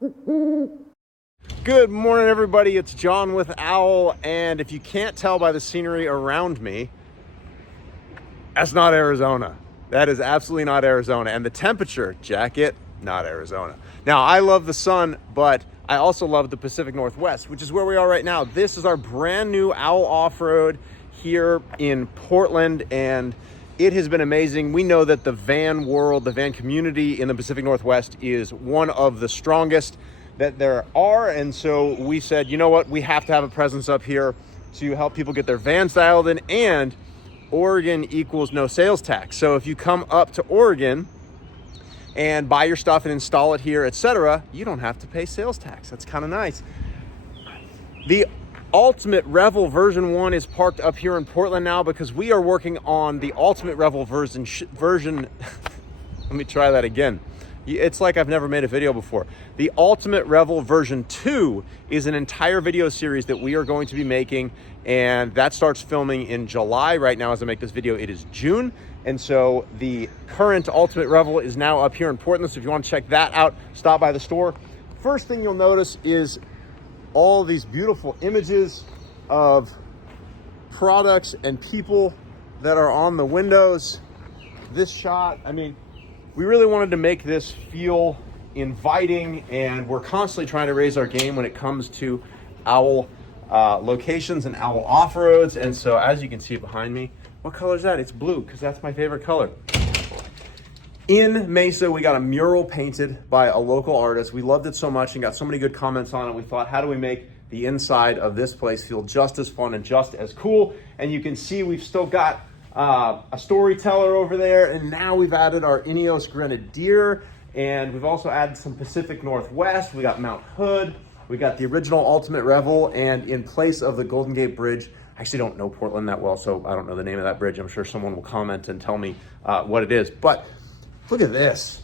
Good morning, everybody. It's John with Owl, and if you can't tell by the scenery around me, that's not Arizona. That is absolutely not Arizona. And the temperature, jacket, not Arizona. Now, I love the sun, but I also love the Pacific Northwest, which is where we are right now. This is our brand new Owl Off-Road here in Portland, and it has been amazing. We know that the van world, the van community in the Pacific Northwest is one of the strongest that there are. And so we said, you know what, we have to have a presence up here to help people get their vans dialed in, and Oregon equals no sales tax. So if you come up to Oregon and buy your stuff and install it here, etc., you don't have to pay sales tax. That's kind of nice. The Ultimate Revel version 1 is parked up here in Portland now because we are working on the Ultimate Revel version. Let me try that again. It's like I've never made a video before. The Ultimate Revel version 2 is an entire video series that we are going to be making, and that starts filming in July. Right now, as I make this video, it is June. And so the current Ultimate Revel is now up here in Portland. So if you want to check that out, stop by the store. First thing you'll notice is all these beautiful images of products and people that are on the windows. This shot, I mean, we really wanted to make this feel inviting, and we're constantly trying to raise our game when it comes to Owl locations and Owl off-roads. And so as you can see behind me, what color is that? It's blue, because that's my favorite color. In Mesa, we got a mural painted by a local artist. We loved it so much and got so many good comments on it. We thought, how do we make the inside of this place feel just as fun and just as cool? And you can see we've still got a storyteller over there, and now we've added our Ineos Grenadier, and we've also added some Pacific Northwest. We got Mount Hood, we got the original Ultimate Revel, and in place of the Golden Gate Bridge, I actually don't know Portland that well, so I don't know the name of that bridge. I'm sure someone will comment and tell me what it is. But look at this.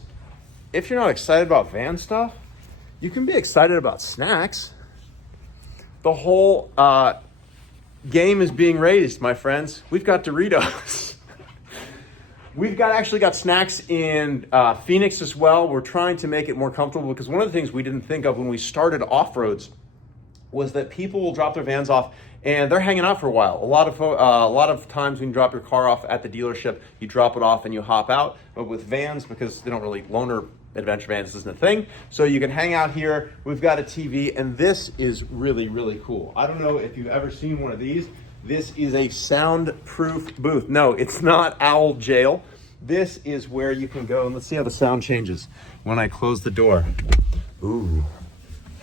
If you're not excited about van stuff, you can be excited about snacks. The whole game is being raised, my friends. We've got Doritos. We've actually got snacks in Phoenix as well. We're trying to make it more comfortable, because one of the things we didn't think of when we started off-roads was that people will drop their vans off and they're hanging out for a while. A lot of times when you drop your car off at the dealership, you drop it off and you hop out. But with vans, because they don't really, loaner adventure vans isn't a thing, so you can hang out here. We've got a TV, and this is really, really cool. I don't know if you've ever seen one of these. This is a soundproof booth. No, it's not Owl Jail. This is where you can go, and let's see how the sound changes when I close the door. Ooh,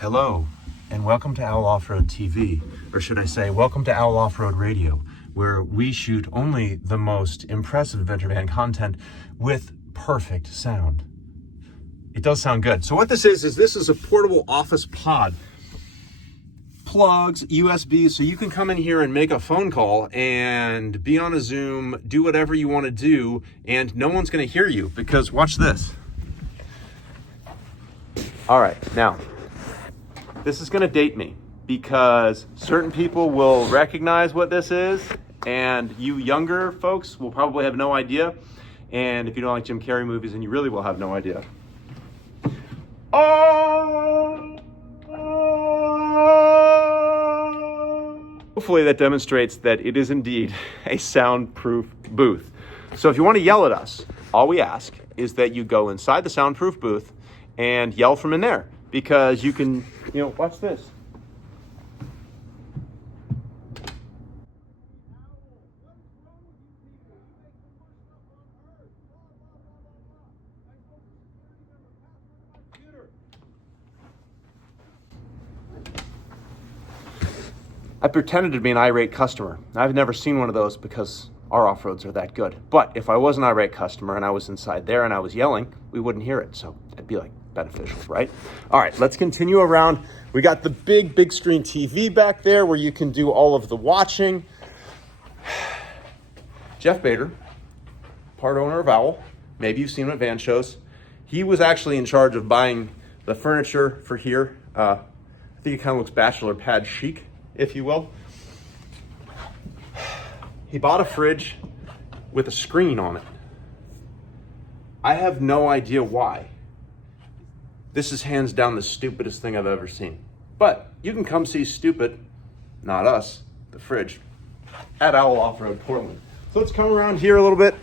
hello, and welcome to Owl Offroad TV, or should I say, welcome to Owl Offroad Radio, where we shoot only the most impressive adventure van content with perfect sound. It does sound good. So what this is this is a portable office pod. Plugs, USB, so you can come in here and make a phone call and be on a Zoom, do whatever you want to do, and no one's going to hear you, because watch this. All right, now, this is going to date me, because certain people will recognize what this is, and you younger folks will probably have no idea. And if you don't like Jim Carrey movies, then you really will have no idea. Hopefully that demonstrates that it is indeed a soundproof booth. So if you want to yell at us, all we ask is that you go inside the soundproof booth and yell from in there, because you can, watch this. I pretended to be an irate customer. I've never seen one of those because our off-roads are that good. But if I was an irate customer and I was inside there and I was yelling, we wouldn't hear it. So it'd be like beneficial, right? All right, let's continue around. We got the big screen TV back there where you can do all of the watching. Jeff Bader, part owner of Owl. Maybe you've seen him at van shows. He was actually in charge of buying the furniture for here. I think it kind of looks bachelor pad chic, if you will. He bought a fridge with a screen on it. I have no idea why. This is hands down the stupidest thing I've ever seen. But you can come see stupid, not us, the fridge, at Owl Offroad Portland. So let's come around here a little bit.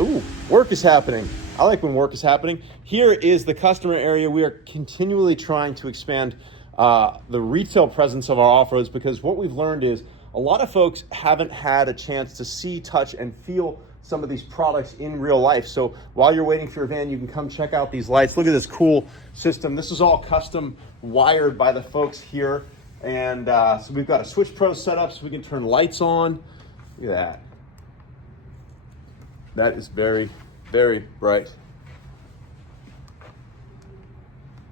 Ooh, work is happening. I like when work is happening. Here is the customer area. We are continually trying to expand the retail presence of our off-roads, because what we've learned is a lot of folks haven't had a chance to see, touch, and feel some of these products in real life. So while you're waiting for your van, you can come check out these lights. Look at this cool system. This is all custom wired by the folks here. And so we've got a Switch Pro set up so we can turn lights on. Look at that. That is very, very bright.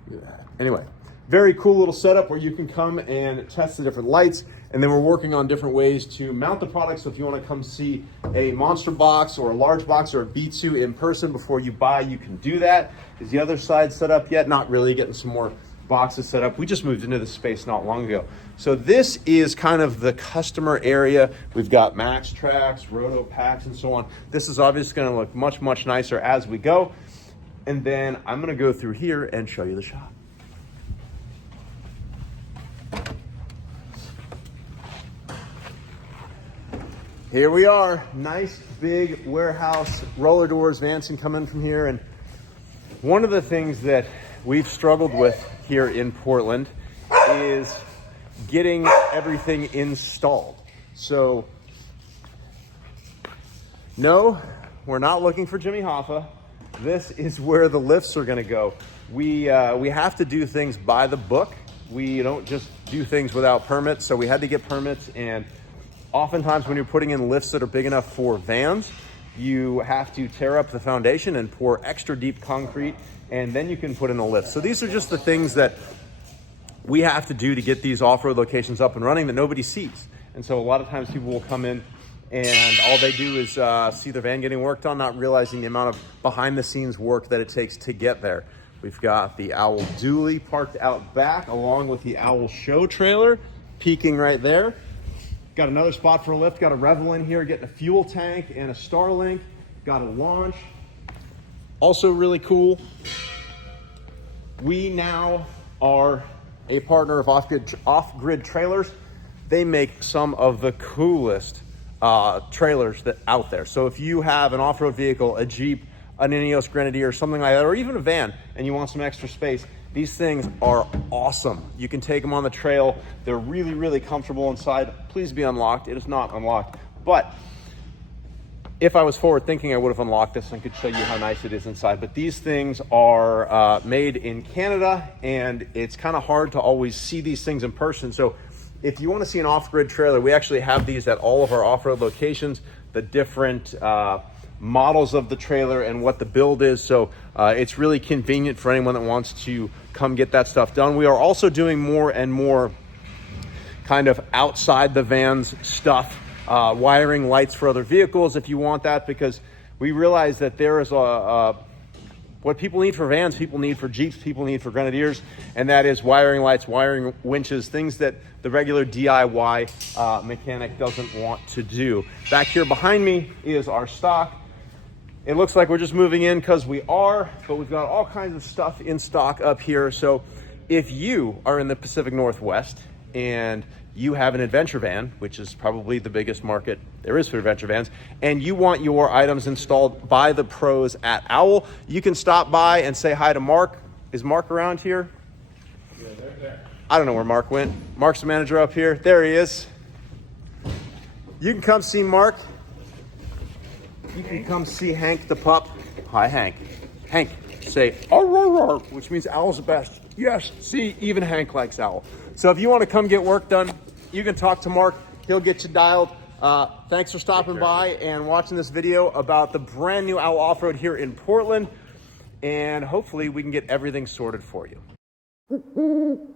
Look at that. Anyway, very cool little setup where you can come and test the different lights. And then we're working on different ways to mount the product. So if you want to come see a monster box or a large box or a B2 in person before you buy, you can do that. Is the other side set up yet? Not really, getting some more boxes set up. We just moved into this space not long ago. So this is kind of the customer area. We've got Max tracks, roto packs, and so on. This is obviously going to look much, much nicer as we go. And then I'm going to go through here and show you the shop. Here we are, nice big warehouse, roller doors. Vans can come in from here. And one of the things that we've struggled with here in Portland is getting everything installed. So no, we're not looking for Jimmy Hoffa. This is where the lifts are gonna go. We have to do things by the book. We don't just do things without permits. So we had to get permits, and oftentimes when you're putting in lifts that are big enough for vans, you have to tear up the foundation and pour extra deep concrete, and then you can put in a lift. So these are just the things that we have to do to get these off-road locations up and running that nobody sees. And so a lot of times people will come in and all they do is see their van getting worked on, not realizing the amount of behind the scenes work that it takes to get there. We've got the Owl dually parked out back along with the Owl show trailer peeking right there. Got another spot for a lift, got a Revel in here, getting a fuel tank and a Starlink, got a launch. Also really cool, we now are a partner of Off-Grid Trailers. They make some of the coolest trailers that out there. So if you have an off-road vehicle, a Jeep, an Ineos Grenadier, something like that, or even a van, and you want some extra space, these things are awesome. You can take them on the trail. They're really, really comfortable inside. Please be unlocked. It is not unlocked. But if I was forward thinking, I would have unlocked this and could show you how nice it is inside. But these things are made in Canada, and it's kind of hard to always see these things in person. So if you want to see an off-grid trailer, we actually have these at all of our off-road locations, the different models of the trailer and what the build is. So it's really convenient for anyone that wants to come get that stuff done. We are also doing more and more kind of outside the vans stuff, wiring lights for other vehicles if you want that, because we realize that there is what people need for vans, people need for Jeeps, people need for Grenadiers, and that is wiring lights, wiring winches, things that the regular DIY mechanic doesn't want to do. Back here behind me is our stock. It looks like we're just moving in because we are, but we've got all kinds of stuff in stock up here. So if you are in the Pacific Northwest and you have an adventure van, which is probably the biggest market there is for adventure vans, and you want your items installed by the pros at Owl, you can stop by and say hi to Mark. Is Mark around here? Yeah, they're there. I don't know where Mark went. Mark's the manager up here. There he is. You can come see Mark. You can come see Hank the pup. Hi, Hank. Hank, say, "Arr, arr, arr," which means Owl's the best. Yes, see, even Hank likes Owl. So if you want to come get work done, you can talk to Mark. He'll get you dialed. Thanks for stopping by and watching this video about the brand new Owl Offroad here in Portland. And hopefully we can get everything sorted for you.